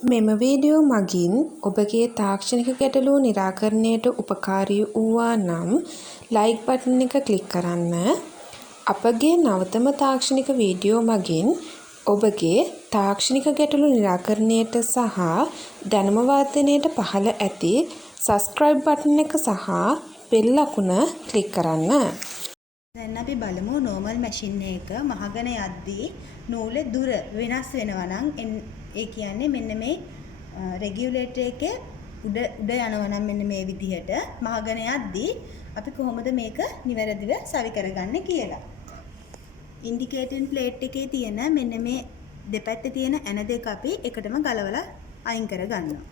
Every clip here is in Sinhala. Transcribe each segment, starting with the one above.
මෙම වීඩියෝ මගින් ඔබගේ තාක්ෂණික ගැටලු නිරාකරණයට උපකාරී වූවා නම් ලයික් බටන් එක ක්ලික් කරන්න. අපගේ නවතම තාක්ෂණික වීඩියෝ මගින් ඔබගේ තාක්ෂණික ගැටලු නිරාකරණයට සහ දැනුම වර්ධනයට පහළ ඇති සබ්ස්ක්‍රයිබ් බටන් එක සහ බෙල් අකුණ ක්ලික් කරන්න. දැන් අපි බලමු normal machine එක මහගෙන යද්දී නූලේ දුර වෙනස් වෙනවා නම් ඒ කියන්නේ මෙන්න මේ regulator එකේ උඩ යනවා නම් මෙන්න මේ විදිහට මහගෙන යද්දී අපි කොහොමද මේක නිවැරදිව සවි කරගන්නේ කියලා. indicating plate එකේ තියෙන මෙන්න මේ දෙපැත්තේ තියෙන ඇන දෙක අපි එකටම ගලවලා අයින් කරගන්නවා.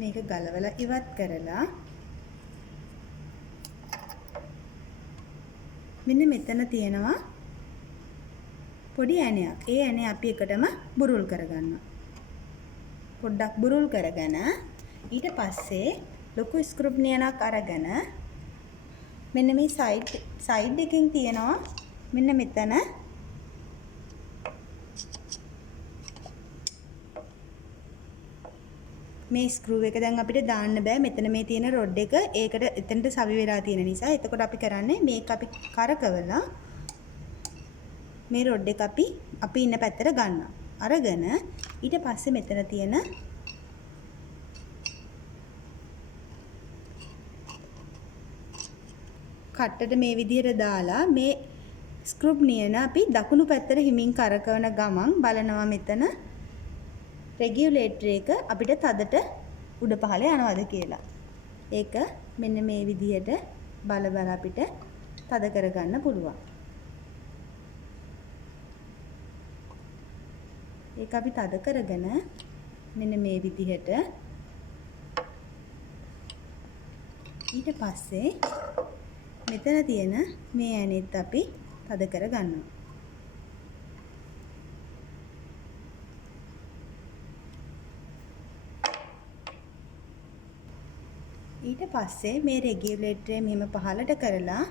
මේක ගලවලා ඉවත් කරලා මෙන්න මෙතන තියෙනවා පොඩි ඇණයක්. ඒ ඇණය අපි එකටම බුරුල් කරගන්නවා. පොඩ්ඩක් බුරුල් කරගෙන ඊට පස්සේ ලොකු ස්ක්‍රූ නියනක් අරගෙන මෙන්න මේ සයිඩ් එකකින් තියෙනවා මෙන්න මෙතන මේ ස්ක්‍රූ එක දැන් අපිට දාන්න බෑ. මෙතන මේ තියෙන රොඩ් එක ඒකට එතනට සවි වෙලා තියෙන නිසා එතකොට අපි කරන්නේ මේක අපි කරකවලා මේ රොඩ් එක අපි ඉන්න පැත්තට ගන්නවා. අරගෙන ඊට පස්සේ මෙතන තියෙන කට්ටට මේ විදිහට දාලා මේ ස්ක්‍රූ නියන අපි දකුණු පැත්තට හිමින් කරකවන ගමන් බලනවා මෙතන regulator එක අපිට තදට උඩ පහළ යනවාද කියලා. ඒක මෙන්න මේ විදිහට බල අපිට තද කරගන්න පුළුවන්. ඒක අපි තද කරගෙන මෙන්න මේ විදිහට ඊට පස්සේ මෙතන තියෙන මේ ඇනෙත් අපි තද කරගන්නවා. ඊට පස්සේ මේ regulator එක මෙහෙම පහළට කරලා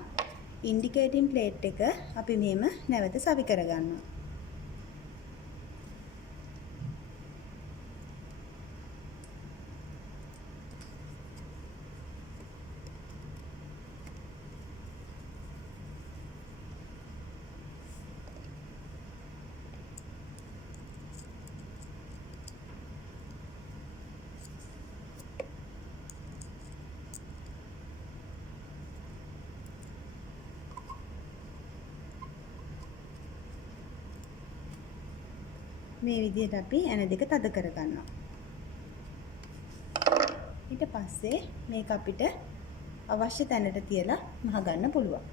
indicating plate එක අපි මෙහෙම නැවත සවි කරගන්නවා. මේ විදිහට අපි ඇන දෙක තද කරගන්නවා. ඊට පස්සේ මේක අපිට අවශ්‍ය තැනට තියලා මහ ගන්න පුළුවන්.